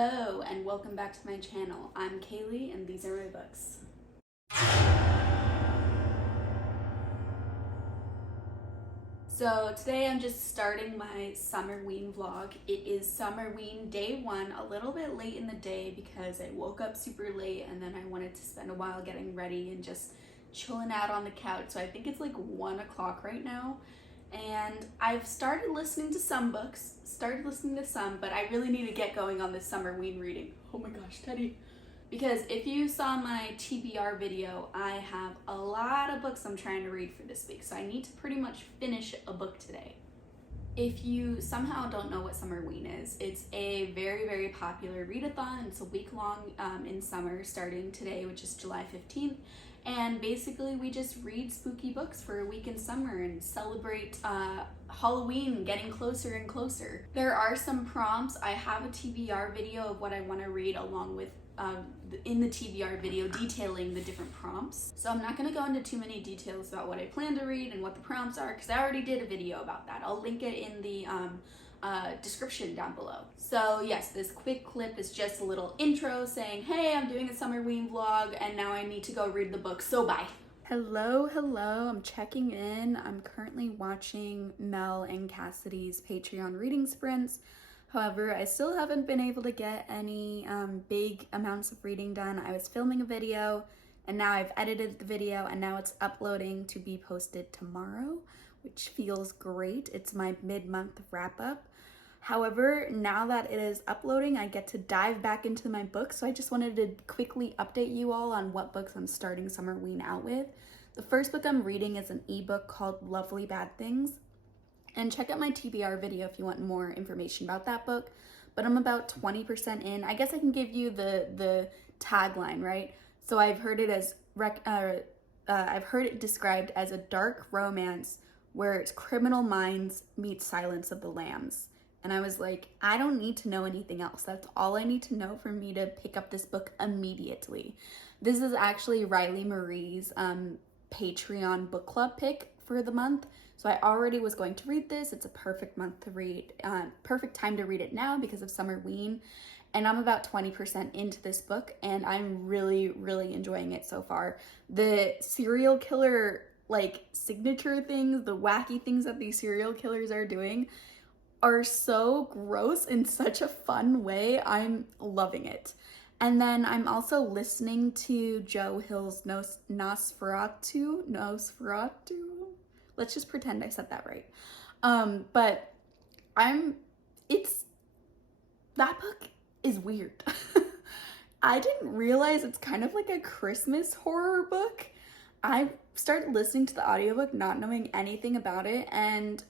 Hello and welcome back to my channel. I'm Kaylee and these are my books. So today I'm just starting my Summerween vlog. It is Summerween day 1, a little bit late in the day because I woke up super late and then I wanted to spend a while getting ready and just chilling out on the couch. So I think it's like 1 o'clock right now. And I've started listening to some books, but I really need to get going on this Summerween reading. Oh my gosh, Teddy. Because if you saw my TBR video, I have a lot of books I'm trying to read for this week, so I need to pretty much finish a book today. If you somehow don't know what Summerween is, it's a very, very popular readathon. It's a week long in summer, starting today, which is July 15th. And basically we just read spooky books for a week in summer and celebrate Halloween getting closer and closer. There are some prompts. I have a TBR video of what I want to read along with in the TBR video detailing the different prompts. So I'm not going to go into too many details about what I plan to read and what the prompts are because I already did a video about that. I'll link it in the description down below. So yes, this quick clip is just a little intro saying, hey, I'm doing a Summerween vlog and now I need to go read the book, so bye. Hello, I'm checking in. I'm currently watching Mel and Cassidy's Patreon reading sprints. However, I still haven't been able to get any big amounts of reading done. I was filming a video and now I've edited the video and now it's uploading to be posted tomorrow, which feels great. It's my mid-month wrap-up. However, now that it is uploading, I get to dive back into my books, so I just wanted to quickly update you all on what books I'm starting Summerween out with. The first book I'm reading is an ebook called Lovely Bad Things, and check out my TBR video if you want more information about that book, but I'm about 20% in. I guess I can give you the tagline, right? So I've heard it as I've heard it described as a dark romance where it's Criminal Minds meets Silence of the Lambs. And I was like, I don't need to know anything else. That's all I need to know for me to pick up this book immediately. This is actually Riley Marie's Patreon book club pick for the month. So I already was going to read this. It's a perfect month to read, perfect time to read it now because of Summerween. And I'm about 20% into this book and I'm really, really enjoying it so far. The serial killer signature things, the wacky things that these serial killers are doing are so gross in such a fun way. I'm loving it. And then I'm also listening to Joe Hill's Nosferatu. Let's just pretend I said that right. But that book is weird. I didn't realize it's kind of like a Christmas horror book. I started listening to the audiobook not knowing anything about it, and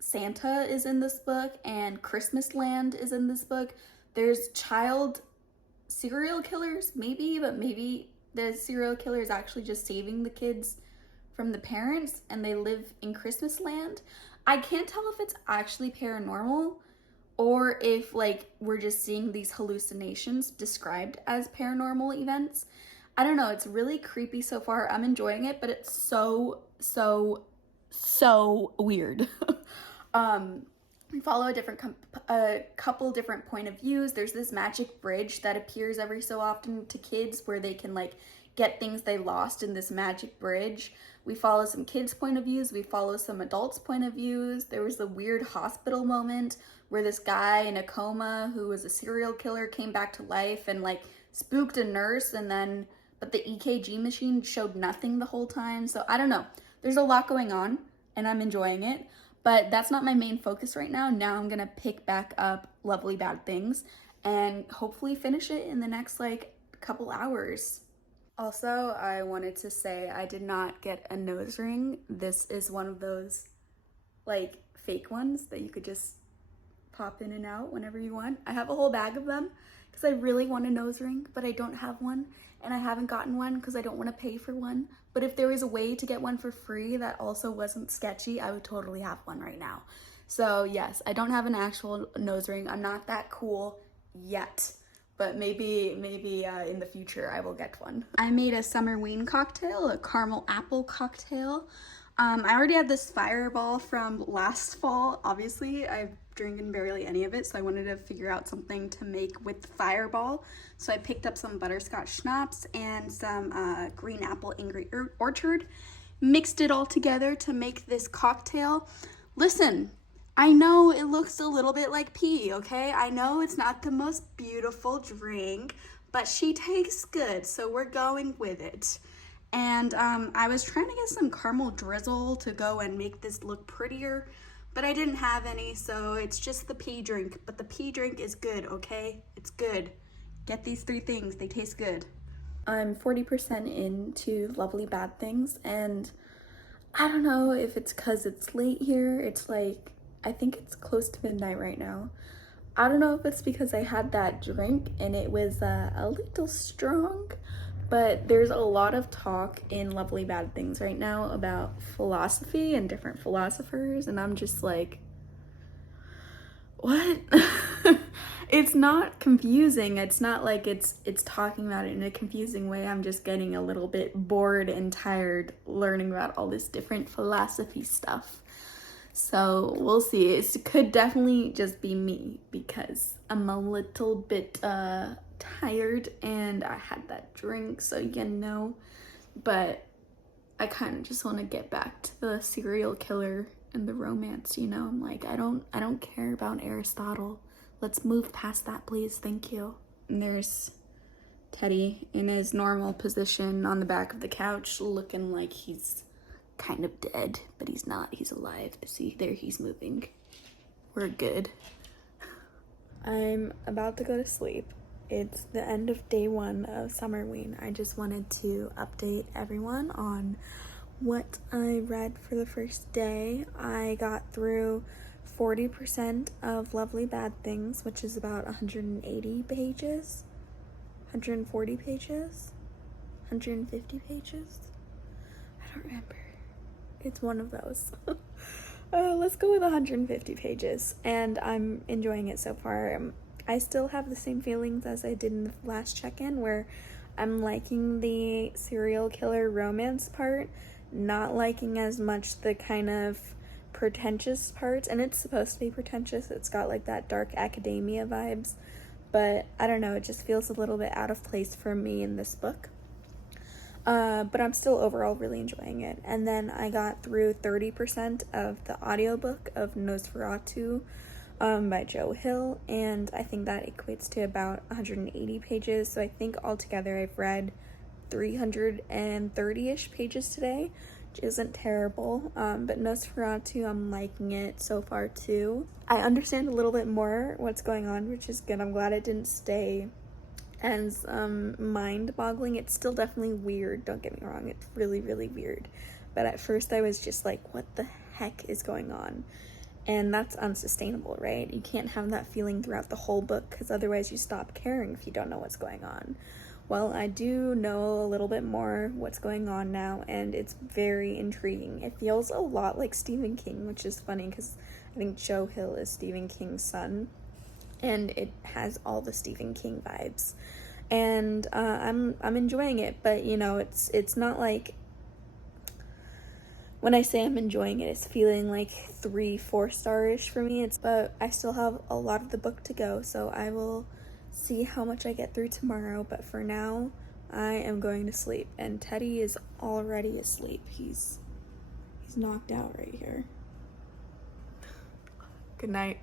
Santa is in this book and Christmas Land is in this book. There's child serial killers, maybe, but maybe the serial killer is actually just saving the kids from the parents and they live in Christmas Land. I can't tell if it's actually paranormal or if we're just seeing these hallucinations described as paranormal events. I don't know, it's really creepy so far. I'm enjoying it, but it's so weird. We follow a couple different point of views. There's this magic bridge that appears every so often to kids where they can get things they lost in this magic bridge. We follow some kids' point of views. We follow some adults' point of views. There was the weird hospital moment where this guy in a coma who was a serial killer came back to life and spooked a nurse, but the EKG machine showed nothing the whole time. So I don't know. There's a lot going on and I'm enjoying it, but that's not my main focus right now. Now I'm gonna pick back up Lovely Bad Things and hopefully finish it in the next couple hours. Also, I wanted to say I did not get a nose ring. This is one of those fake ones that you could just pop in and out whenever you want. I have a whole bag of them because I really want a nose ring, but I don't have one, and I haven't gotten one because I don't want to pay for one. But if there was a way to get one for free that also wasn't sketchy, I would totally have one right now. So yes, I don't have an actual nose ring. I'm not that cool yet, but maybe in the future I will get one. I made a Summerween cocktail, a caramel apple cocktail. I already had this fireball from last fall. Obviously, I've drinking barely any of it, so I wanted to figure out something to make with Fireball. So I picked up some butterscotch schnapps and some green apple Angry Orchard, mixed it all together to make this cocktail. Listen, I know it looks a little bit like pee, okay? I know it's not the most beautiful drink, but she tastes good, so we're going with it. And I was trying to get some caramel drizzle to go and make this look prettier, but I didn't have any, so it's just the pea drink. But the pea drink is good, okay? It's good. Get these 3 things, they taste good. I'm 40% into Lovely Bad Things, and I don't know if it's because it's late here. It's like, I think it's close to midnight right now. I don't know if it's because I had that drink and it was a little strong, but there's a lot of talk in Lovely Bad Things right now about philosophy and different philosophers, and I'm just like, what? It's not confusing. It's not like it's talking about it in a confusing way. I'm just getting a little bit bored and tired learning about all this different philosophy stuff. So we'll see. It could definitely just be me because I'm a little bit tired and I had that drink, so you know. But I kind of just want to get back to the serial killer and the romance, you know. I'm like, I don't care about Aristotle. Let's move past that, please. Thank you. And there's Teddy in his normal position on the back of the couch, looking like he's kind of dead, but he's not. He's alive. See, there, he's moving. We're good. I'm about to go to sleep. It's the end of day 1 of Summerween. I just wanted to update everyone on what I read for the first day. I got through 40% of Lovely Bad Things, which is about 180 pages, 140 pages, 150 pages. I don't remember. It's one of those. Let's go with 150 pages, and I'm enjoying it so far. I still have the same feelings as I did in the last check-in, where I'm liking the serial killer romance part, not liking as much the kind of pretentious parts, and it's supposed to be pretentious. It's got like that dark academia vibes, but I don't know, it just feels a little bit out of place for me in this book. But I'm still overall really enjoying it. And then I got through 30% of the audiobook of Nosferatu by Joe Hill, and I think that equates to about 180 pages. So I think altogether I've read 330-ish pages today, which isn't terrible. But Nosferatu, I'm liking it so far too. I understand a little bit more what's going on, which is good. I'm glad it didn't stay as mind-boggling. It's still definitely weird, don't get me wrong. It's really, really weird. But at first I was just like, what the heck is going on? And that's unsustainable, right? You can't have that feeling throughout the whole book, because otherwise you stop caring if you don't know what's going on. Well, I do know a little bit more what's going on now, and it's very intriguing. It feels a lot like Stephen King, which is funny because I think Joe Hill is Stephen King's son, and it has all the Stephen King vibes. And I'm enjoying it, but you know, it's not like, when I say I'm enjoying it, it's feeling like 3-4 star-ish for me. But I still have a lot of the book to go, so I will see how much I get through tomorrow. But for now, I am going to sleep, and Teddy is already asleep. He's knocked out right here. Good night.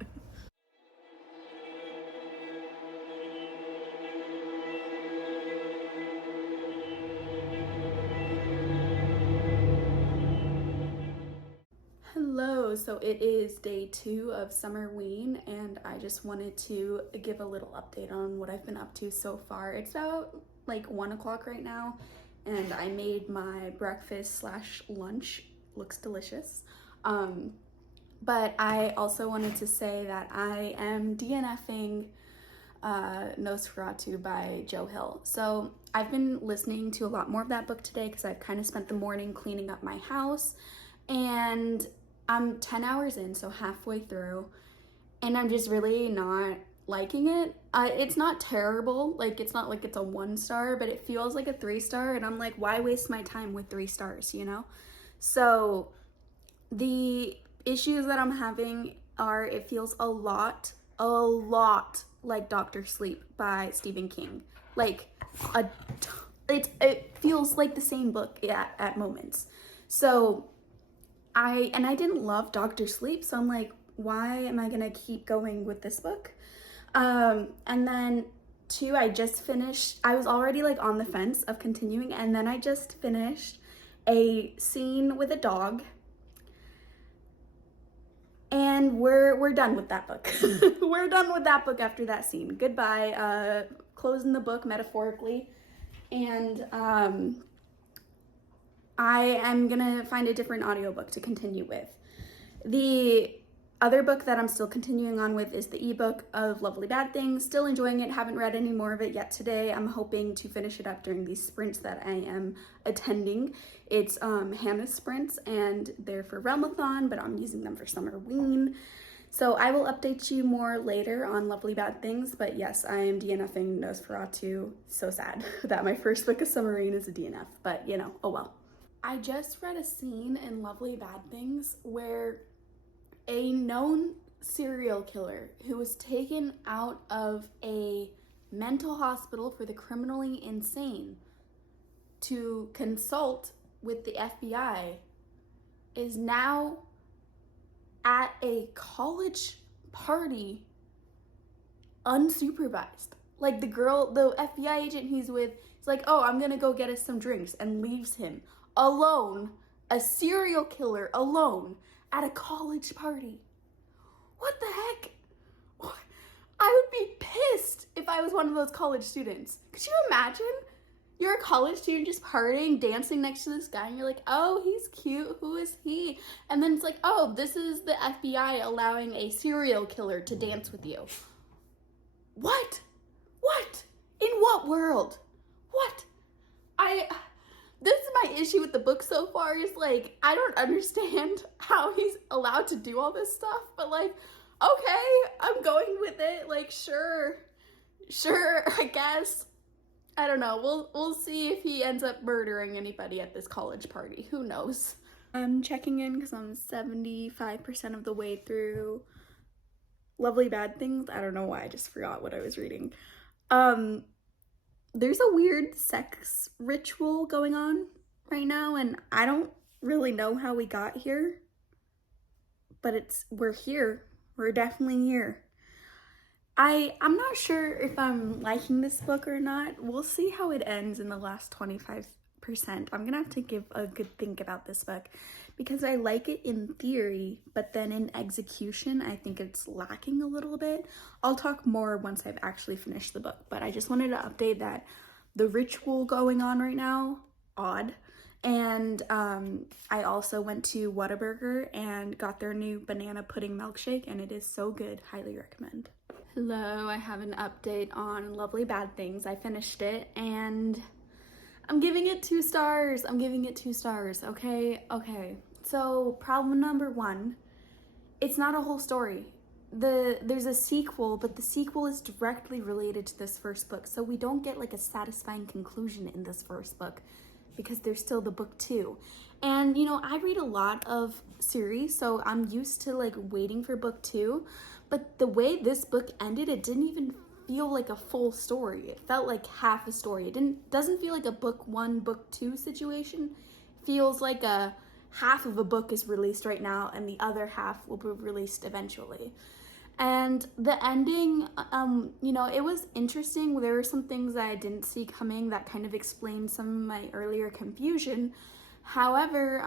Hello, so it is day 2 of Summerween, and I just wanted to give a little update on what I've been up to so far. It's about like 1 o'clock right now, and I made my breakfast / lunch. Looks delicious. But I also wanted to say that I am DNFing Nosferatu by Joe Hill. So I've been listening to a lot more of that book today because I've kind of spent the morning cleaning up my house, and I'm 10 hours in, so halfway through, and I'm just really not liking it. It's not terrible, like it's not like it's a 1 star, but it feels like a 3 star, and I'm like, why waste my time with 3 stars, you know? So the issues that I'm having are It Feels a lot like Dr. Sleep by Stephen King. Like, it feels like the same book at moments. So I didn't love Dr. Sleep, so I'm like, why am I gonna keep going with this book? And then two, I just finished, I was already like on the fence of continuing, and then I just finished a scene with a dog, and we're done with that book. We're done with that book after that scene. Goodbye. Closing the book metaphorically. And I am gonna find a different audiobook to continue with. The other book that I'm still continuing on with is the ebook of Lovely Bad Things. Still enjoying it, haven't read any more of it yet today. I'm hoping to finish it up during these sprints that I am attending. It's Hannah's sprints, and they're for Realmathon, but I'm using them for Summerween. So I will update you more later on Lovely Bad Things, but yes, I am DNFing Nosferatu. So sad that my first book of Summerween is a DNF, but you know, oh well. I just read a scene in Lovely Bad Things where a known serial killer who was taken out of a mental hospital for the criminally insane to consult with the FBI is now at a college party unsupervised. Like the FBI agent he's with, is like, oh, I'm gonna go get us some drinks, and leaves him alone, a serial killer alone at a college party. What the heck? I would be pissed if I was one of those college students. Could you imagine? You're a college student just partying, dancing next to this guy, and you're like, oh, he's cute, who is he? And then it's like, oh, this is the FBI allowing a serial killer to dance with you. What? In what world? What? This is my issue with the book so far, is like, I don't understand how he's allowed to do all this stuff, but like, okay, I'm going with it. Like, sure, I guess. I don't know. We'll see if he ends up murdering anybody at this college party. Who knows? I'm checking in because I'm 75% of the way through Lovely Bad Things. I don't know why, I just forgot what I was reading. There's a weird sex ritual going on right now, and I don't really know how we got here, but we're here. We're definitely here. I'm not sure if I'm liking this book or not. We'll see how it ends in the last 25%. I'm gonna have to give a good think about this book, because I like it in theory, but then in execution, I think it's lacking a little bit. I'll talk more once I've actually finished the book, but I just wanted to update that the ritual going on right now, odd. And I also went to Whataburger and got their new banana pudding milkshake, and it is so good. Highly recommend. Hello, I have an update on Lovely Bad Things. I finished it, and I'm giving it 2 stars. Okay. So problem number 1, it's not a whole story. There's a sequel, but the sequel is directly related to this first book, so we don't get like a satisfying conclusion in this first book, because there's still the book 2. And you know, I read a lot of series, so I'm used to like waiting for book 2, but the way this book ended, it didn't even feel like a full story. It felt like half a story. Doesn't feel like a book 1, book 2 situation. It feels like a half of a book is released right now and the other half will be released eventually. And the ending, you know, it was interesting. There were some things that I didn't see coming that kind of explained some of my earlier confusion. However,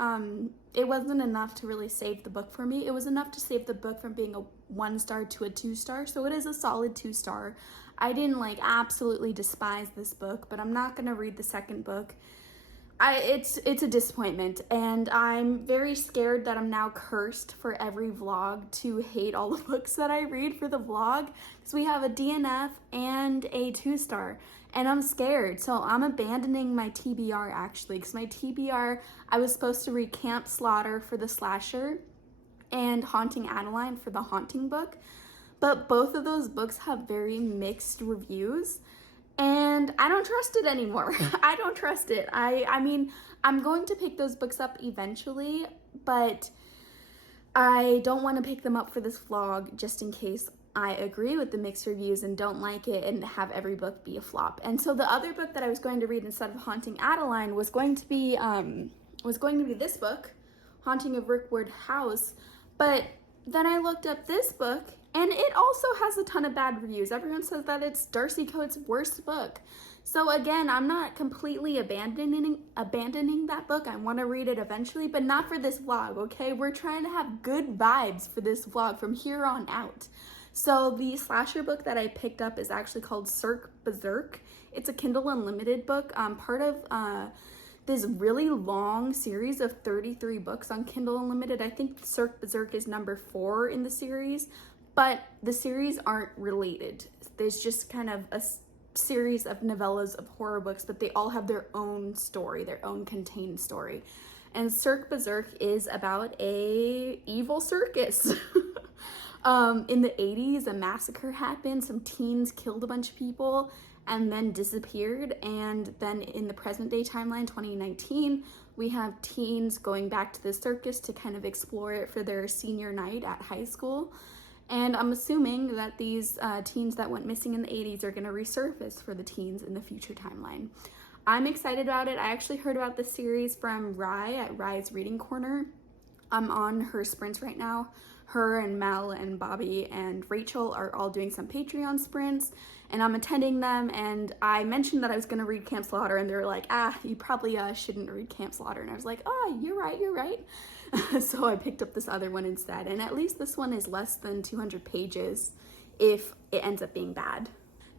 it wasn't enough to really save the book for me. It was enough to save the book from being a 1 star to a 2 star. So it is a solid 2 star. I didn't like absolutely despise this book, but I'm not gonna read the second book. It's a disappointment, and I'm very scared that I'm now cursed for every vlog to hate all the books that I read for the vlog, because we have a DNF and a 2 star, and I'm scared. So I'm abandoning my TBR actually, because my TBR, I was supposed to read Camp Slaughter for the slasher and Haunting Adeline for the haunting book, but both of those books have very mixed reviews. And I don't trust it anymore. I don't trust it. I mean, I'm going to pick those books up eventually, but I don't want to pick them up for this vlog just in case I agree with the mixed reviews and don't like it and have every book be a flop. And so the other book that I was going to read instead of Haunting Adeline was going to be this book, Haunting of Rookwood House. But then I looked up this book and it also has a ton of bad reviews. Everyone says that it's Darcy Coates' worst book. So again, I'm not completely abandoning that book. I want to read it eventually, but not for this vlog, okay? We're trying to have good vibes for this vlog from here on out. So the slasher book that I picked up is actually called Cirque Berserk. It's a Kindle Unlimited book, part of this really long series of 33 books on Kindle Unlimited. I think Cirque Berserk is number 4 in the series, but the series aren't related. There's just kind of a series of novellas of horror books, but they all have their own story, their own contained story. And Cirque Berserk is about a evil circus. In the 80s, a massacre happened. Some teens killed a bunch of people and then disappeared. And then in the present day timeline, 2019, we have teens going back to the circus to kind of explore it for their senior night at high school. And I'm assuming that these teens that went missing in the 80s are going to resurface for the teens in the future timeline. I'm excited about it. I actually heard about this series from Rye at Rye's Reading Corner. I'm on her sprints right now. Her and Mel and Bobby and Rachel are all doing some Patreon sprints, and I'm attending them. And I mentioned that I was going to read Camp Slaughter, and they were like, you probably shouldn't read Camp Slaughter. And I was like, oh, you're right. So I picked up this other one instead, and at least this one is less than 200 pages if it ends up being bad.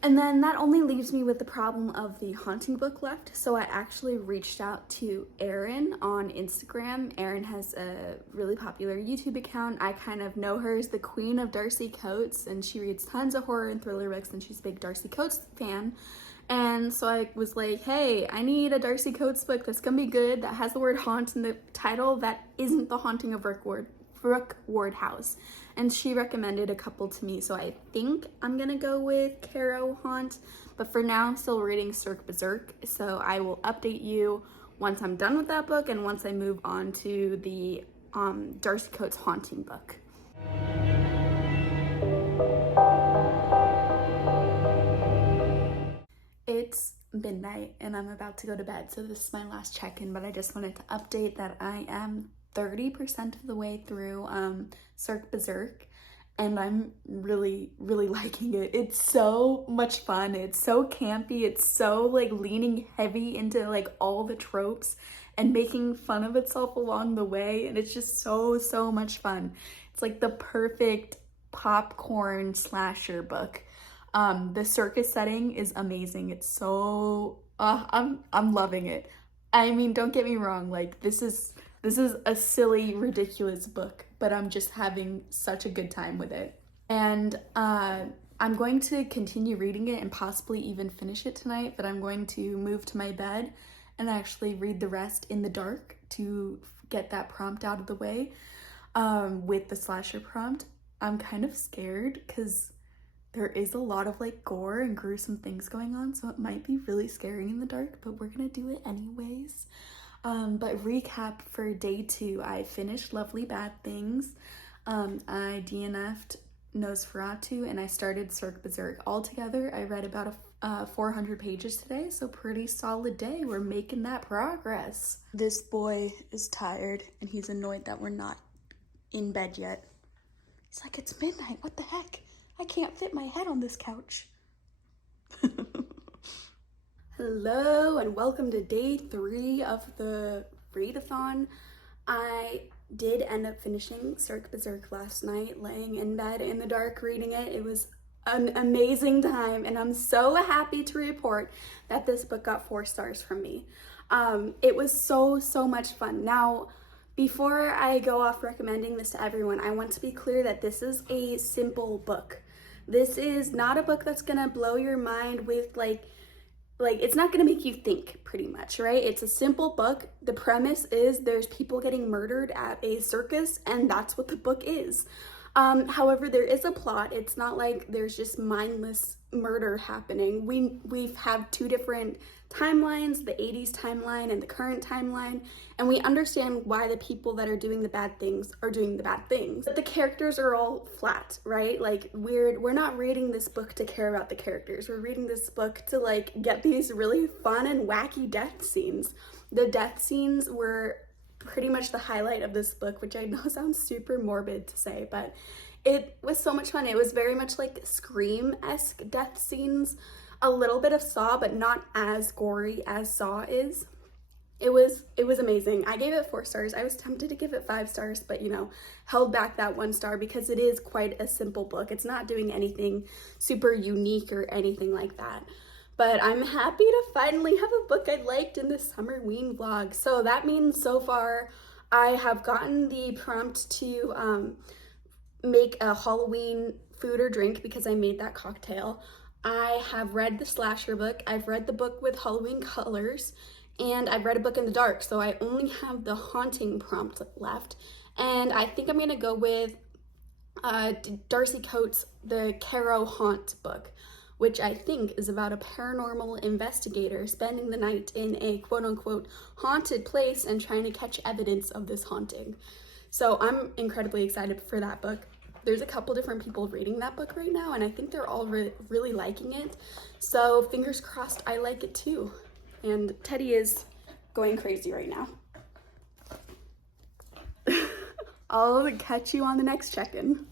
And then that only leaves me with the problem of the haunting book left. So I actually reached out to Erin on Instagram. Erin has a really popular YouTube account. I kind of know her as the queen of Darcy Coates, and she reads tons of horror and thriller books, and she's a big Darcy Coates fan. And so I was like, hey, I need a Darcy Coates book that's gonna be good, that has the word haunt in the title, that isn't The Haunting of Rookwood House. And she recommended a couple to me, so I think I'm gonna go with Caro Haunt, but for now I'm still reading Cirque Berserk, so I will update you once I'm done with that book and once I move on to the Darcy Coates haunting book. It's midnight and I'm about to go to bed, so this is my last check-in, but I just wanted to update that I am 30% of the way through Cirque Berserk, and I'm really liking it. It's so much fun. It's so campy. It's so like leaning heavy into like all the tropes and making fun of itself along the way, and it's just so much fun. It's like the perfect popcorn slasher book. The circus setting is amazing. It's so I'm loving it. I mean, don't get me wrong, like this is a silly, ridiculous book, but I'm just having such a good time with it. And I'm going to continue reading it and possibly even finish it tonight, but I'm going to move to my bed and actually read the rest in the dark to get that prompt out of the way with the slasher prompt. I'm kind of scared because there is a lot of like gore and gruesome things going on, so it might be really scary in the dark, but we're gonna do it anyways. But recap for day 2, I finished Lovely Bad Things, I DNF'd Nosferatu, and I started Cirque Berserk. Altogether, I read about 400 pages today, so pretty solid day. We're making that progress. This boy is tired, and he's annoyed that we're not in bed yet. He's like, it's midnight, what the heck? I can't fit my head on this couch. Hello and welcome to day 3 of the readathon. I did end up finishing Cirque Berserk last night, laying in bed in the dark reading it. It was an amazing time, and I'm so happy to report that this book got 4 stars from me. It was so much fun. Now, before I go off recommending this to everyone, I want to be clear that this is a simple book. This is not a book that's gonna blow your mind with like it's not gonna make you think, pretty much, right? It's a simple book. The premise is there's people getting murdered at a circus, and that's what the book is. However, there is a plot. It's not like there's just mindless murder happening. We have two different timelines, the 80s timeline and the current timeline, and we understand why the people that are doing the bad things are doing the bad things. But the characters are all flat, right? Like we're not reading this book to care about the characters. We're reading this book to like get these really fun and wacky death scenes. The death scenes were pretty much the highlight of this book, which I know sounds super morbid to say, but it was so much fun. It was very much like Scream-esque death scenes, a little bit of Saw, but not as gory as Saw is. It was amazing. I gave it 4 stars. I was tempted to give it 5 stars, but you know, held back that 1 star because it is quite a simple book. It's not doing anything super unique or anything like that. But I'm happy to finally have a book I liked in this Summerween vlog. So that means so far I have gotten the prompt to make a Halloween food or drink because I made that cocktail. I have read the slasher book, I've read the book with Halloween colors, and I've read a book in the dark, so I only have the haunting prompt left. And I think I'm gonna go with Darcy Coates' The Caro Haunt book, which I think is about a paranormal investigator spending the night in a quote-unquote haunted place and trying to catch evidence of this haunting. So I'm incredibly excited for that book. There's a couple different people reading that book right now, and I think they're all really liking it. So fingers crossed I like it too. And Teddy is going crazy right now. I'll catch you on the next check-in.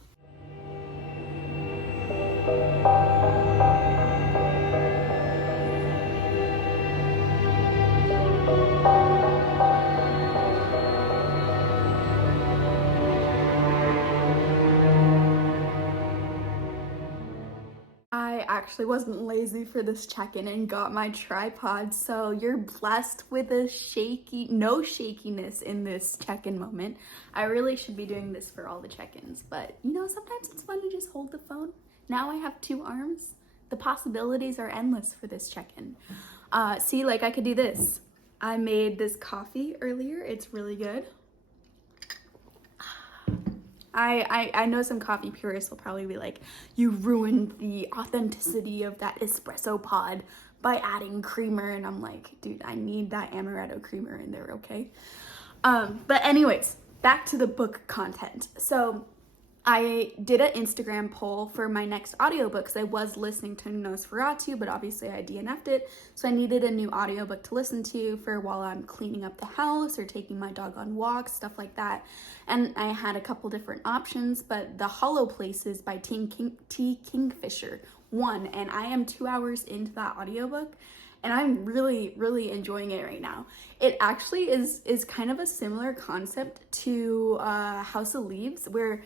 I actually wasn't lazy for this check-in and got my tripod, so you're blessed with no shakiness in this check-in moment. I really should be doing this for all the check-ins, but you know, sometimes it's fun to just hold the phone. Now I have 2 arms. The possibilities are endless for this check-in. See, like I could do this. I made this coffee earlier. It's really good. I know some coffee purists will probably be like, you ruined the authenticity of that espresso pod by adding creamer, and I'm like, dude, I need that amaretto creamer in there, okay? But anyways, back to the book content. So I did an Instagram poll for my next audiobook because I was listening to Nosferatu, but obviously I DNF'd it. So I needed a new audiobook to listen to for while I'm cleaning up the house or taking my dog on walks, stuff like that. And I had a couple different options, but The Hollow Places by T. Kingfisher won, and I am 2 hours into that audiobook. And I'm really, really enjoying it right now. It actually is kind of a similar concept to House of Leaves, where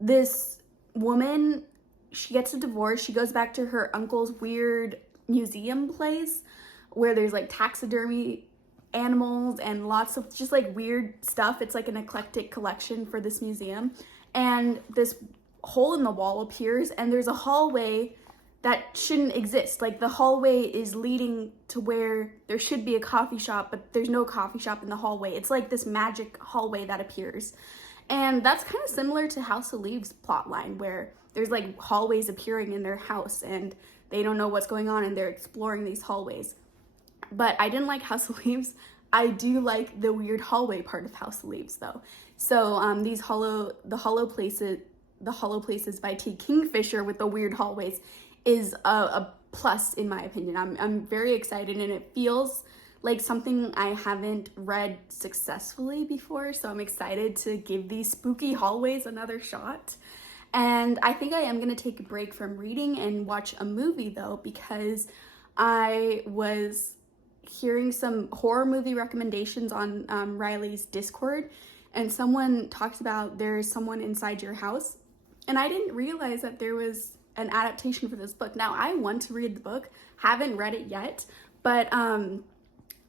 this woman, she gets a divorce, she goes back to her uncle's weird museum place where there's like taxidermy animals and lots of just like weird stuff. It's like an eclectic collection for this museum. And this hole in the wall appears, and there's a hallway that shouldn't exist. Like the hallway is leading to where there should be a coffee shop, but there's no coffee shop in the hallway. It's like this magic hallway that appears. And that's kind of similar to House of Leaves plotline, where there's like hallways appearing in their house and they don't know what's going on and they're exploring these hallways. But I didn't like House of Leaves. I do like the weird hallway part of House of Leaves though. So the hollow places by T. Kingfisher with the weird hallways is a plus in my opinion. I'm very excited, and it feels like something I haven't read successfully before, so I'm excited to give these spooky hallways another shot. And I think I am gonna take a break from reading and watch a movie though, because I was hearing some horror movie recommendations on Riley's Discord, and someone talks about there's someone inside your house, and I didn't realize that there was an adaptation for this book. Now I want to read the book, haven't read it yet, but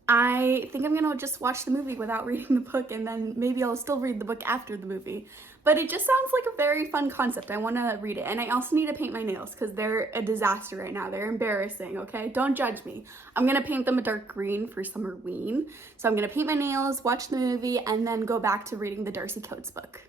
I think I'm gonna just watch the movie without reading the book, and then maybe I'll still read the book after the movie. But it just sounds like a very fun concept. I wanna read it. And I also need to paint my nails because they're a disaster right now. They're embarrassing, okay? Don't judge me. I'm gonna paint them a dark green for Summerween. So I'm gonna paint my nails, watch the movie, and then go back to reading the Darcy Coates book.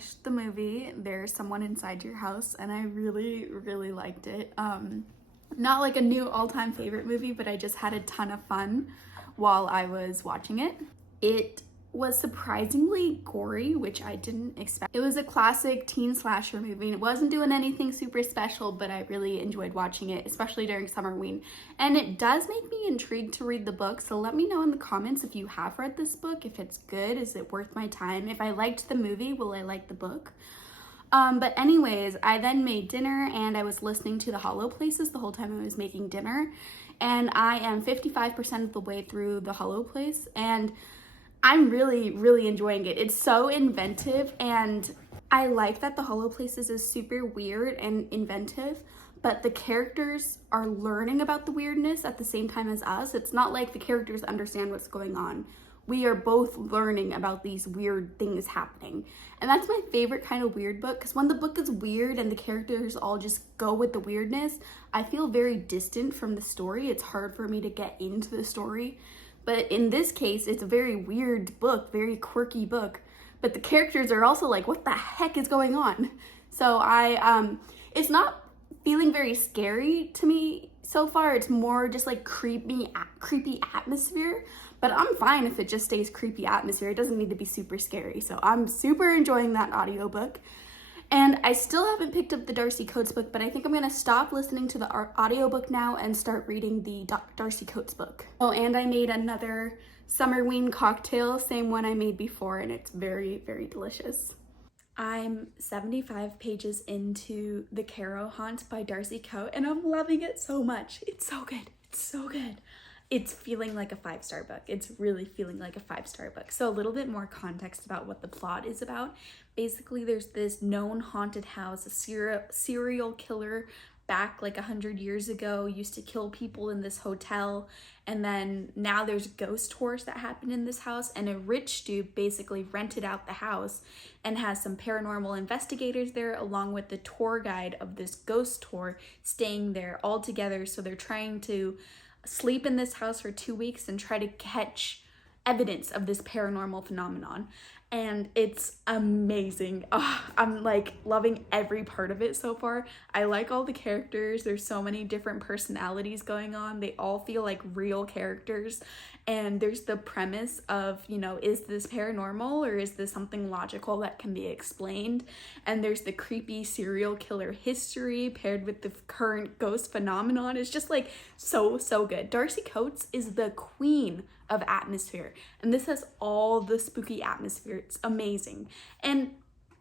finished the movie, There's Someone Inside Your House, and I really, really liked it. Not like a new all-time favorite movie, but I just had a ton of fun while I was watching it. It was surprisingly gory, which I didn't expect. It was a classic teen slasher movie, and it wasn't doing anything super special, but I really enjoyed watching it, especially during Summerween. And it does make me intrigued to read the book, so let me know in the comments if you have read this book, if it's good, is it worth my time? If I liked the movie, will I like the book? But anyways, I then made dinner and I was listening to the Hollow Places the whole time I was making dinner. And I am 55% of the way through the Hollow Place, and I'm really, really enjoying it. It's so inventive, and I like that the Hollow Places is super weird and inventive, but the characters are learning about the weirdness at the same time as us. It's not like the characters understand what's going on. We are both learning about these weird things happening. And that's my favorite kind of weird book, because when the book is weird and the characters all just go with the weirdness, I feel very distant from the story. It's hard for me to get into the story. But in this case, it's a very weird book, very quirky book. But the characters are also like, what the heck is going on? So it's not feeling very scary to me so far. It's more just like creepy atmosphere. But I'm fine if it just stays creepy atmosphere. It doesn't need to be super scary. So I'm super enjoying that audiobook. And I still haven't picked up the Darcy Coates book, but I think I'm going to stop listening to the audiobook now and start reading the Darcy Coates book. Oh, and I made another Summerween cocktail, same one I made before, and it's very, very delicious. I'm 75 pages into The Caro Haunt by Darcy Coates, and I'm loving it so much. It's so good. It's so good. It's feeling like a 5-star book. It's really feeling like a 5-star book. So a little bit more context about what the plot is about. Basically, there's this known haunted house, a serial killer back like 100 years ago used to kill people in this hotel, and then now there's ghost tours that happen in this house, and a rich dude basically rented out the house and has some paranormal investigators there along with the tour guide of this ghost tour staying there all together. So they're trying to sleep in this house for 2 weeks and try to catch evidence of this paranormal phenomenon. And it's amazing. Oh, I'm like loving every part of it so far. I like all the characters. There's so many different personalities going on. They all feel like real characters. And there's the premise of, you know, is this paranormal or is this something logical that can be explained? And there's the creepy serial killer history paired with the current ghost phenomenon. It's just like so good. Darcy Coates is the queen of atmosphere, and this has all the spooky atmosphere. It's amazing. And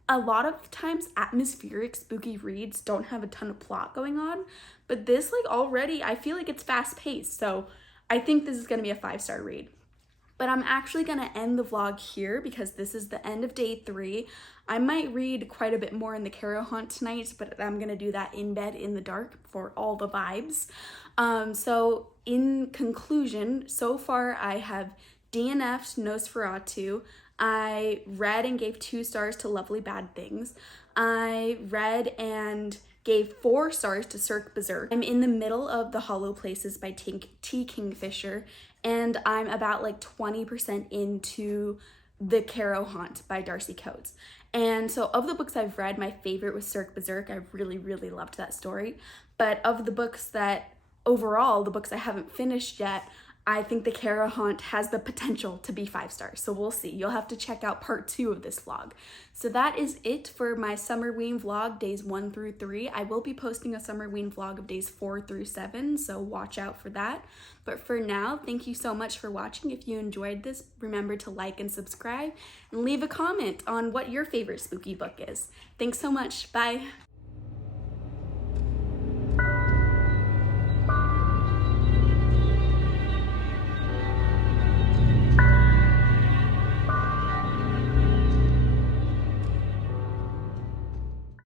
a lot of times atmospheric spooky reads don't have a ton of plot going on, but this, like, already I feel like it's fast paced, so I think this is going to be a 5-star read. But I'm actually going to end the vlog here because this is the end of day 3. I might read quite a bit more in the Caro Haunt tonight, but I'm going to do that in bed in the dark for all the vibes. So in conclusion, so far I have DNF'd Nosferatu. I read and gave 2 stars to Lovely Bad Things. I read and gave 4 stars to Cirque Berserk. I'm in the middle of The Hollow Places by T. Kingfisher, and I'm about like 20% into The Caro Haunt by Darcy Coates. And so of the books I've read, my favorite was Cirque Berserk. I really, really loved that story. But of the books that, overall, the books I haven't finished yet, I think The Caro Haunt has the potential to be 5 stars, so we'll see. You'll have to check out part 2 of this vlog. So that is it for my Summerween vlog, days 1 through 3. I will be posting a Summerween vlog of days 4 through 7, so watch out for that. But for now, thank you so much for watching. If you enjoyed this, remember to like and subscribe, and leave a comment on what your favorite spooky book is. Thanks so much. Bye.